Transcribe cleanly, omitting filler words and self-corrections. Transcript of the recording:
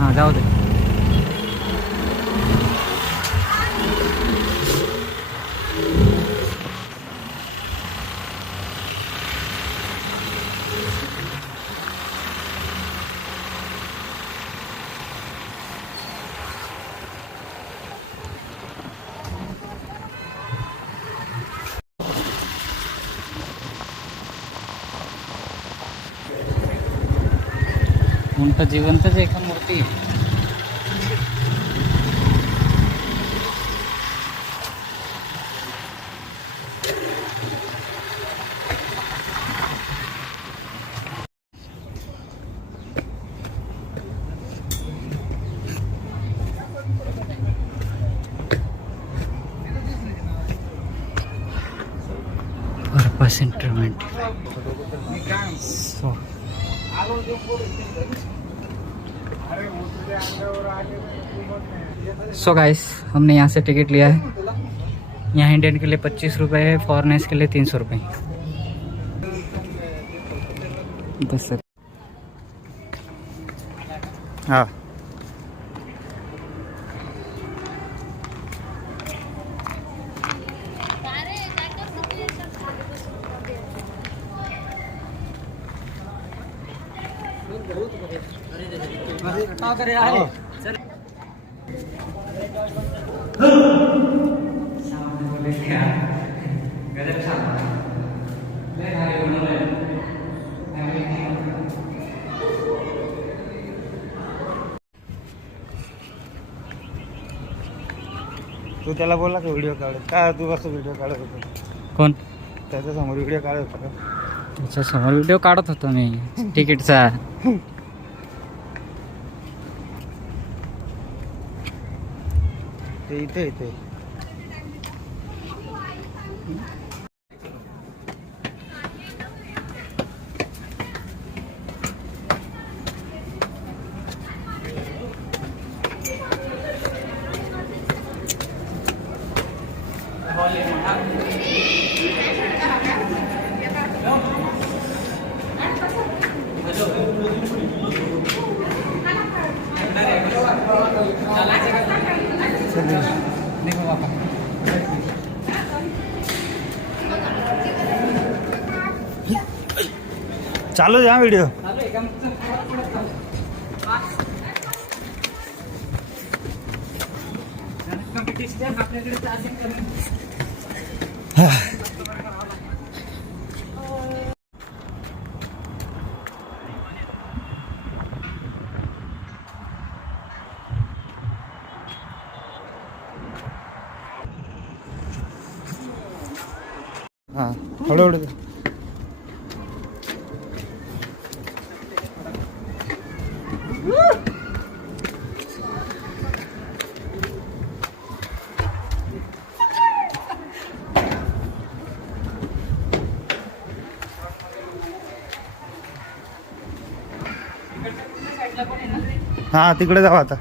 हां जाऊ दे. उंट जिवंतच एका मूर्ती आहे. Purpose entertainment. सो गाइस, हमने यहाँ से टिकट लिया है. यहाँ इंडियन के लिए 25 रुपये है, फॉरेनर्स के लिए 300 रुपये. बस सर. हाँ तू त्याला बोलला का व्हिडिओ काढ का? तू कसं व्हिडिओ काढत होता? कोण? त्याच्या समोर व्हिडिओ काढत होता का? त्याच्यासमोर व्हिडिओ काढत होतो मी तिकीटचा. ते इथे इथे चालू द्या व्हिडिओ. हां हळूहळू दे. हां तिकडे जाऊ आता.